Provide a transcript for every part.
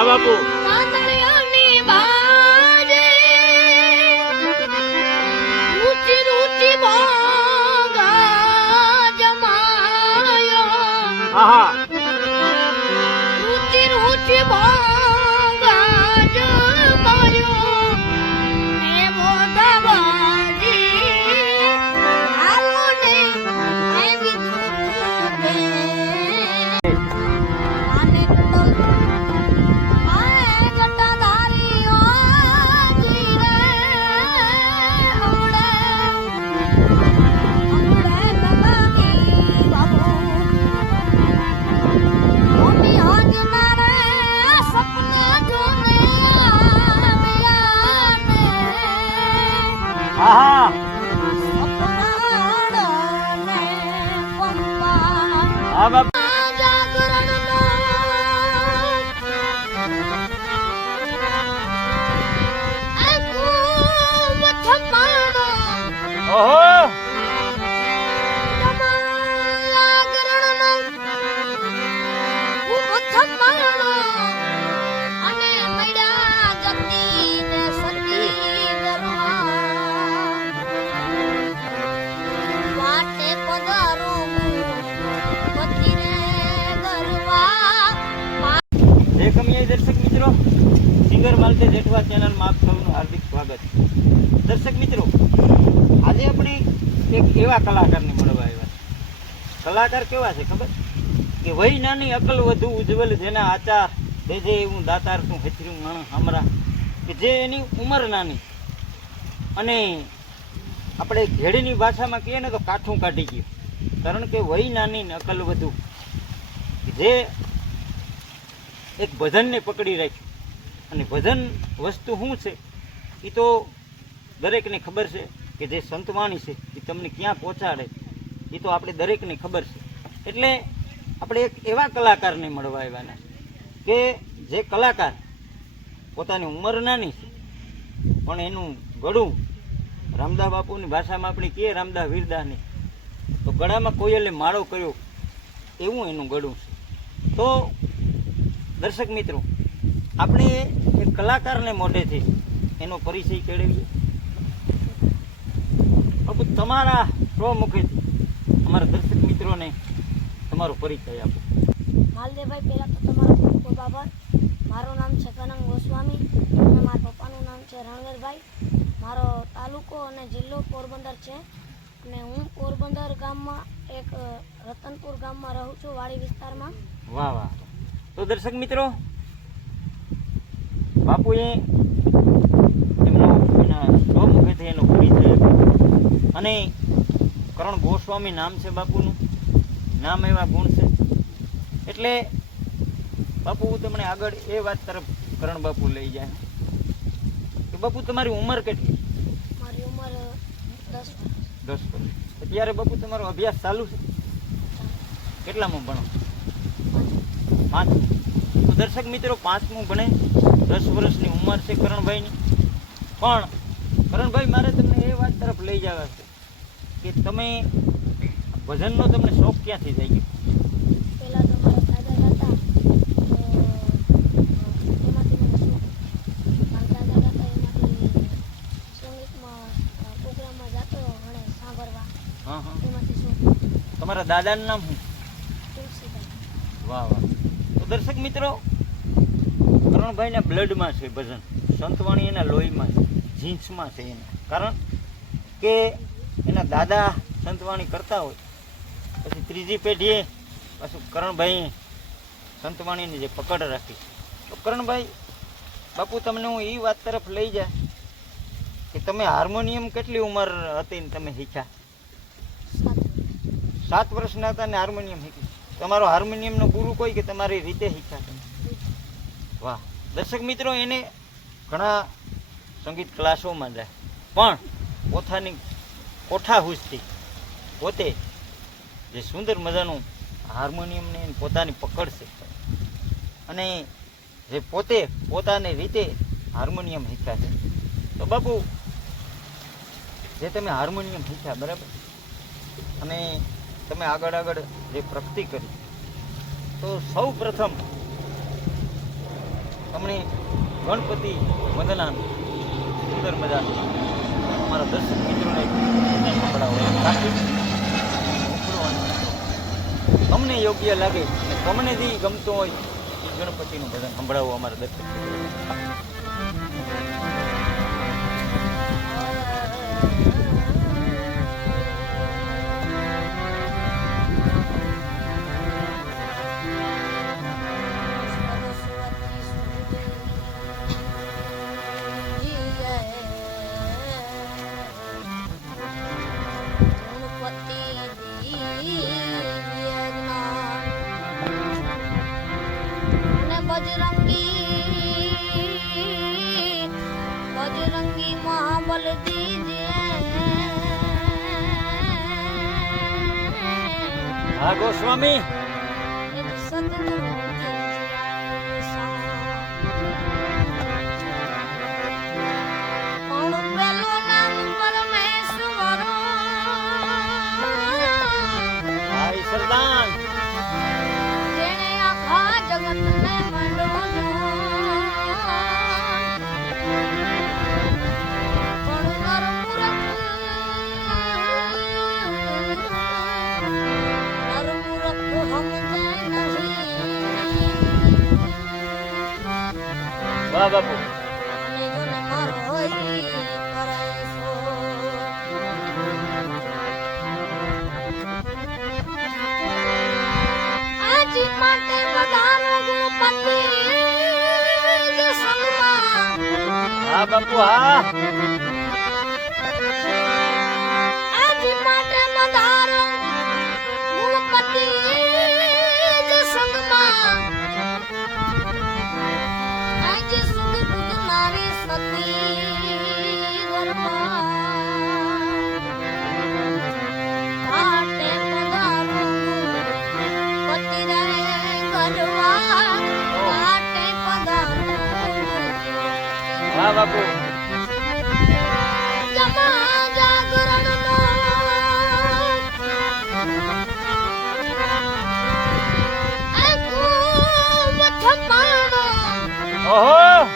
વાહ બાપુ તાતળિયાની બાજે ઊંચી ઊંચી ભાંગા જમાયો આહા ઊંચી ઊંચી ભાંગા જમાયો એ મોદાબાજી હાલો ને આવી દુખે આને તો આહા હા બાપુ ઓહો દર્શક મિત્રો સિંગર માલતે જેઠવા ચેનલમાં આપ સૌનું હાર્દિક સ્વાગત. દર્શક મિત્રો, આજે આપણે એક એવા કલાકારને મળવા આવ્યા. કલાકાર કેવા છે ખબર? કે વહી નાની અકલ વધુ ઉજ્જવલ જેના આચાર દેજે એવું દાતાર તું હચર્યું મણ હમરા, કે જે એની ઉંમર નાની અને આપણે ઘેડીની ભાષામાં કહીએ ને તો કાઠું કાઢી ગયું. કારણ કે વહી નાની ને અકલ વધુ, જે એક ભજનને પકડી રાખ્યું. અને ભજન વસ્તુ શું છે એ તો દરેકને ખબર છે કે જે સંતવાણી છે એ તમને ક્યાં પહોંચાડે એ તો આપણે દરેકને ખબર છે. એટલે આપણે એક એવા કલાકારને મળવા આવ્યાના કે જે કલાકાર પોતાની ઉંમર નાની છે પણ એનું ગળું રામદાસ બાપુની ભાષામાં આપણે કહીએ રામદાસ વીરદાસની તો ગળામાં કોયલે માળો કર્યો એવું એનું ગળું છે. તો દર્શક મિત્રો, આપણે એક કલાકારને મોઢેથી એનો પરિચય કેળવીએ. બાપુ, તમારા સ્વમુખેથી અમારા દર્શક મિત્રોને તમારો પરિચય આપો. માલદેવભાઈ, પહેલાં તો તમારો ખૂબ ખૂબ આભાર. મારું નામ છે કનંગ ગોસ્વામી અને મારા પપ્પાનું નામ છે રણવીરભાઈ. મારો તાલુકો અને જિલ્લો પોરબંદર છે અને હું પોરબંદર ગામમાં એક રતનપુર ગામમાં રહું છું, વાડી વિસ્તારમાં. વાહ વાહ. તો દર્શક મિત્રો, બાપુએ એમનો એના સ્વમુખેથી એનો પરિચય આપ્યો અને કરણ ગોસ્વામી નામ છે બાપુનું. નામ એવા ગુણ છે એટલે બાપુ તમને આગળ એ વાત તરફ કરણ બાપુ લઈ જાય કે બાપુ તમારી ઉંમર કેટલી? મારી ઉંમર 10 વર્ષ. અત્યારે બાપુ તમારો અભ્યાસ ચાલુ છે? કેટલામાં ભણો? 5. તો દર્શક મિત્રો, 5મું ભણે, 10 વર્ષની ઉંમર છે કરણભાઈની. પણ કરણભાઈ, મારે તમને એ વાત તરફ લઈ જવા છે કે તમે ભજનનો તમને શોખ ક્યાંથી થઈ ગયો? પહેલાં તો મારા દાદા હતા એમાંથી મને શોખ. મારા દાદા હતા એમાંથી સંગીતમાં પ્રોગ્રામમાં જતો ઘણે સાંભળવા. હા હા. એમાંથી શોખ. તમારા દાદાનું નામ શું? તુલસીભાઈ. વાહ વાહ. તો દર્શક મિત્રો, કરણભાઈના બ્લડમાં છે ભજન, સંતવાણી એના લોહીમાં છે, જીન્સમાં છે એના. કારણ કે એના દાદા સંતવાણી કરતા હોય પછી ત્રીજી પેઢીએ પાછું કરણભાઈએ સંતવાણીની જે પકડ રાખી. તો કરણભાઈ બાપુ, તમને હું એ વાત તરફ લઈ જાય કે તમે હાર્મોનિયમ કેટલી ઉંમર હતી ને તમે શીખ્યા? 7 વર્ષના હતા ને હાર્મોનિયમ શીખ્યું. તમારો હાર્મોનિયમનો ગુરુ કોઈ કે તમારી રીતે શીખ્યા તમે? વાહ. દર્શક મિત્રો, એને ઘણા સંગીત ક્લાસોમાં જાય પણ પોતાની કોઠાહૂસથી પોતે જે સુંદર મજાનું હાર્મોનિયમને પોતાની પકડ છે અને જે પોતે પોતાની રીતે હાર્મોનિયમ શીખ્યા છે. તો બાપુ, જે તમે હાર્મોનિયમ શીખ્યા બરાબર અને તમે આગળ આગળ જે પ્રગતિ કરી, તો સૌ પ્રથમ અમને ગણપતિ વંદના સુંદર મજા અમારા દર્શક મિત્રોને ભજન સંભળાવો એમ રાખી મોકલવાનું મિત્રો. તમને યોગ્ય લાગે અને તમને જે ગમતો હોય એ ગણપતિનું ભજન સંભળાવો અમારા દર્શક મિત્રોને. बजरंगी महाबल दीजिए હા ગોસ્વામી सतगुरु कौन पेलो नाम परमेश्वर હા ઈશ્વરદાન जेने आखा जगत ने मंडो વાહ બાપુ હા બાપુ હા વાહ બાપુ ઓહો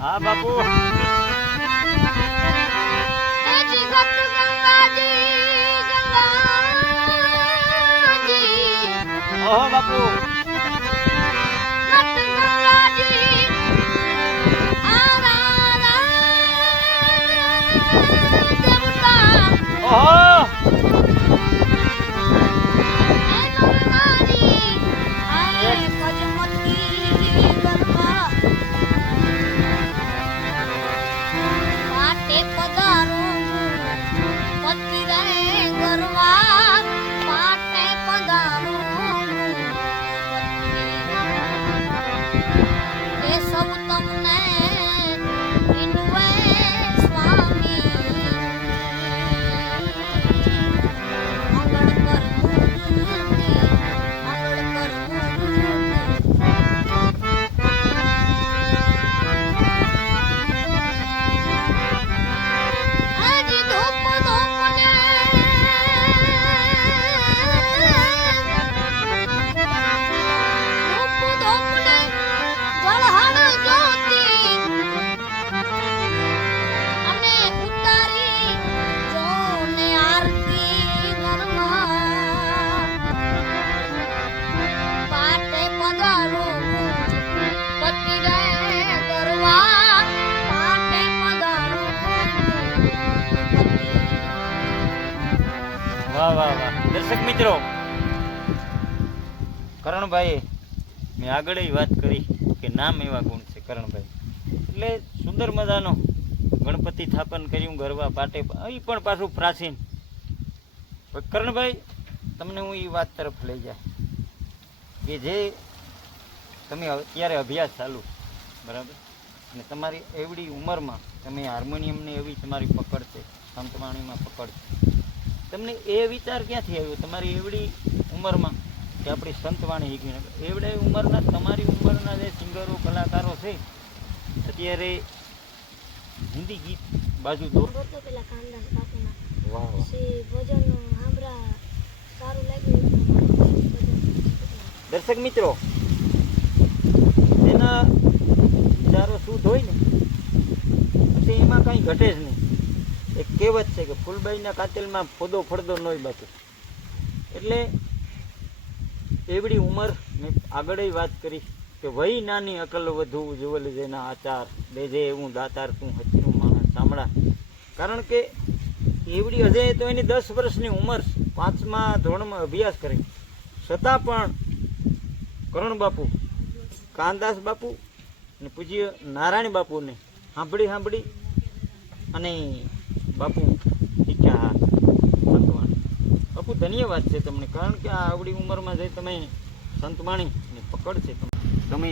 હા બાપુ ઓહો બાપુ ઓહો દર્શક મિત્રો, કરણભાઈએ મેં આગળ વાત કરી કે નામ એવા ગુણ છે કરણભાઈ. એટલે સુંદર મજાનો ગણપતિ સ્થાપન કર્યું ગરબા પાટે, એ પણ પાછું પ્રાચીન. કરણભાઈ, તમને હું એ વાત તરફ લઈ જાય કે જે તમે અત્યારે અભ્યાસ ચાલુ, બરાબર, અને તમારી એવડી ઉંમરમાં તમે હાર્મોનિયમની એવી તમારી પકડ છે, સંતવાણીમાં પકડ છે, તમને એ વિચાર ક્યાંથી આવ્યો તમારી એવડી ઉંમરમાં કે આપણી સંતવાણી શીખવી? એવડે ઉંમરના તમારી ઉંમરના જે સિંગરો કલાકારો છે અત્યારે હિન્દી ગીત બાજુ દો. તો પેલા કાનદાસ બાપુના વાહ વાહ. પછી ભજન સાંભળા સારું લાગ્યું. દર્શક મિત્રો, એના વિચારો શુદ્ધ હોય ને પછી એમાં કાંઈ ઘટે જ નહીં. એક કહેવત છે કે ફૂલબાઈના કાતિલમાં ફોદો ફળદો નોય બાકી. એટલે એવડી ઉંમર મેં આગળ વાત કરી કે વહી નાની અકલ વધુ જુવલ જેના આચાર દેજે એવું દાતાર તું હચનું માણસ સાંભળા. કારણ કે એવડી હજે તો એની 10 વર્ષની ઉંમર, 5મા ધોરણમાં અભ્યાસ કરી, છતાં પણ કરણ બાપુ, કાનદાસ બાપુ અને પૂજ્ય નારાયણ બાપુને સાંભળી અને બાપુ શીખ્યા સંતવાણી. બાપુ ધન્યવાદ છે તમને, કારણ કે આ આવડી ઉંમરમાં જઈ તમે સંતવાણીની પકડ છે. તમે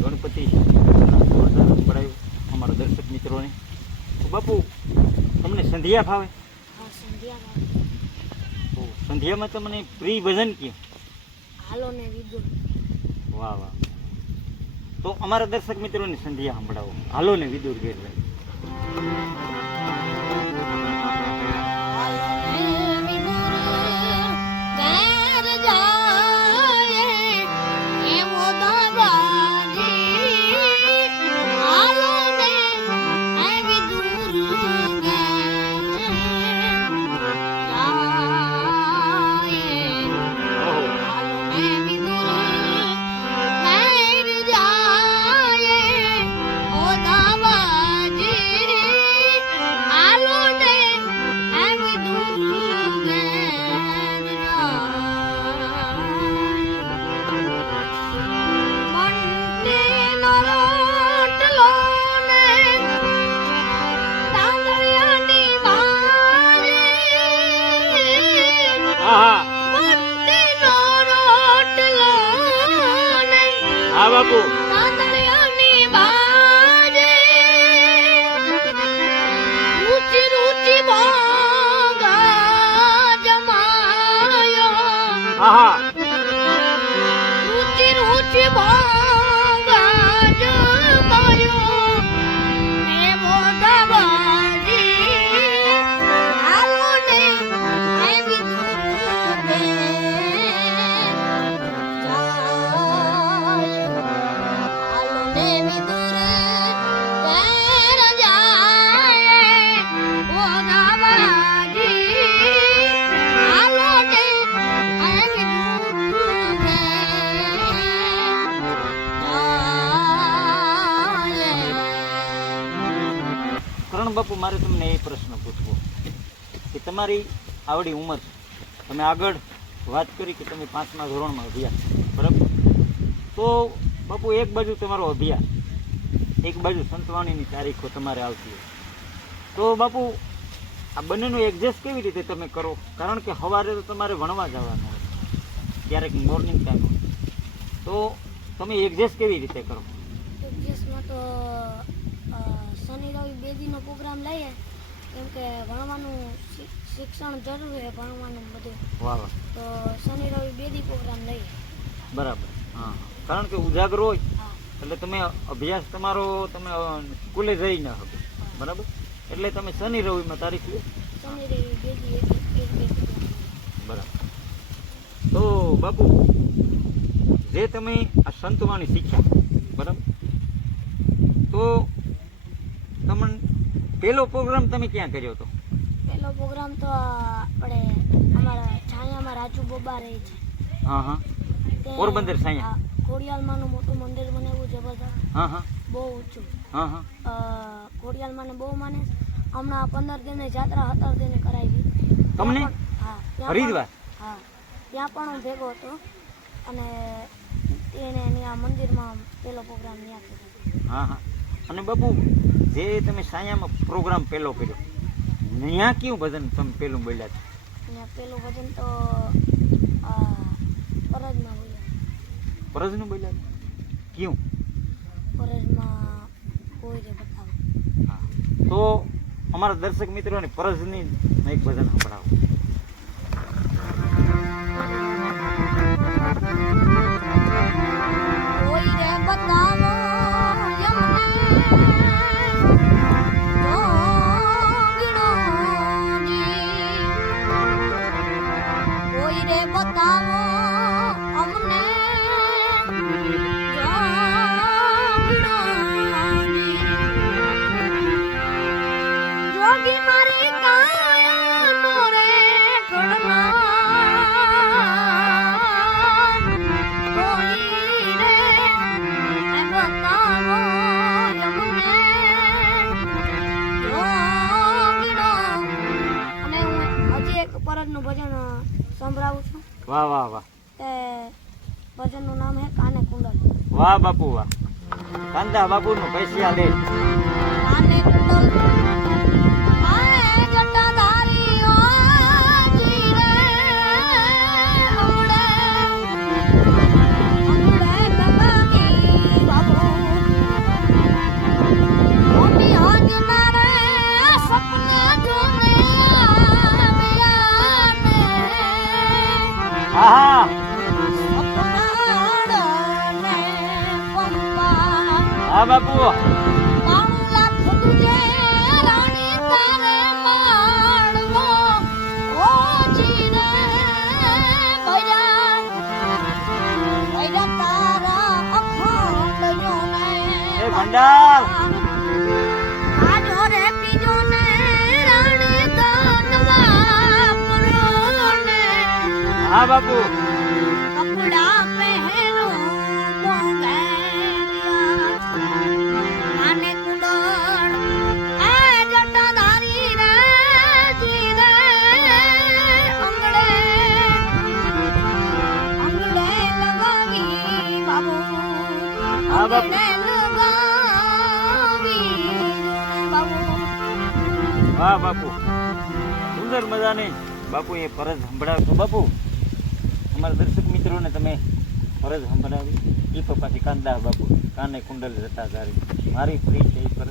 ગણપતિ જોરદાર પડાયું અમારા દર્શક મિત્રોને. તો બાપુ, તમને સંધ્યા ફાવે? હા, સંધ્યા તો સંધ્યામાં તમને પ્રિય ભજન કયું? હાલો ને વિદુર. વાહ વાહ. તો અમારા દર્શક મિત્રોની સંધ્યા સંભળાવો. હાલો ને વિદુર ઘેર જાય. હા બાપુ. હા બાપુ, મારે તમને એ પ્રશ્ન પૂછવો કે તમારી આવડી ઉંમર છે, તમે આગળ વાત કરી કે તમે 5મા ધોરણમાં અભ્યાસ, બરાબર, તો બાપુ એક બાજુ તમારો અભ્યાસ, એક બાજુ સંતવાણીની તારીખો તમારે આવતી હોય, તો બાપુ આ બંનેનું એડજસ્ટ કેવી રીતે તમે કરો? કારણ કે સવારે તો તમારે ભણવા જવાનું હોય, ક્યારેક મોર્નિંગ ટાઈમ હોય, તો તમે એડજસ્ટ કેવી રીતે કરો? એડજસ્ટમાં તો શનિ રવિ 2 દિનનો પ્રોગ્રામ લઈએ, કેમ કે ભણવાનું શિક્ષણ જરૂરી છે, ભણવાનું બધું. વાહ વાહ. તો શનિ રવિ 2 દી પ્રોગ્રામ લઈએ. બરાબર. હા, કારણ કે ઉજાગરો હોય હા. એટલે તમે અભ્યાસ તમારો તમે સ્કૂલે જઈ ન શકો, બરાબર, એટલે તમે શનિ રવિમાં તારીખ લો. શનિ રવિ 2 દી એક બરાબર. તો બાપુ, જે તમે આ સંતવાણી શીખ્યા, બરાબર, તો તમને પહેલો પ્રોગ્રામ તમે ક્યાં કર્યો હતો? પહેલો પ્રોગ્રામ તો આપણે અમારા છાયામાં રાજુ બોબા રહે છે. હા હા. પોરબંદર છાયા. ખોડિયાલમાંનું મોટું મંદિર બનાવ્યું જબરદસ્ત. હા હા. બહુ ઊંચું. હા હા. ખોડિયાલમાંને બહુ માને. હમણાં 15 દિનની જાત્રા 17 દિને કરાવી. તમને? હા. હરિદ્વાર હા, ત્યાં પણ હું ભેગો હતો અને એને ત્યાં મંદિરમાં પેલો પ્રોગ્રામ ત્યાં કર્યો. હા હા. અને બાપુ જે તમે સાયામાં પ્રોગ્રામ પહેલો કર્યો ત્યાં કયું ભજન તમે પેલું બોલ્યા છો? અને પેલું ભજન તો પરજમાં બોલ્યા. પરજનું બોલ્યા છો? કયું? પરજમાં કોઈ રે બતાવો. હા. તો અમારા દર્શક મિત્રોને પરજની એક ભજન સંભળાવો. કોઈ રે બતાવો યમને જોગીણોજી. કોઈ રે બતાવો અમને જોગીણોજી. જોગી મારી કાયાનો રે ઘડમાં કોઈ રે બતાવો યમને જોગીણો. અને હું હજી એક પરજનું ભજન સંભળાવું છું. વાહ વાહ વાહ તે ભજનનું નામ છે કાને કુંડલ. વાહ બાપુ વાહ. કાંદા બાપુનું પૈસા લે. કાને કુંડલ આય જટાધારીઓ જીરે અવડે અવડે નગાની બાબુ. મોટી હાજના રે સપના જોને આવ્યા ને. આહા. સપનાડને પંપા હા બાપુ. 92 લાખ તુજે રાણી તારે માણવો ઓ જીરે ભૈયા તારા અખંડ જોને. એ ભંડાર. આજો રે પીજો ને રાણી દંડવા પુરોને. હા બાપુ. કપડા પહેરો મોંઘેરિયા. કાને કુંડળ આ જટાધારી રે જીરે અંગડે અંગડે લગાવી બાબુ. હા બાપુ. અંગડે લગાવી બાબુ. વાહ બાપુ. સુંદર મજાની બાપુ એ ફરજ સંભળાવશો. બાપુ અમારા દર્શક મિત્રોને તમે ફરજ સંભળાવી એ તો પાછી કાંદા બાપુ કાને કુંડલ જટાધારી મારી ફરી છે એ ફરજ.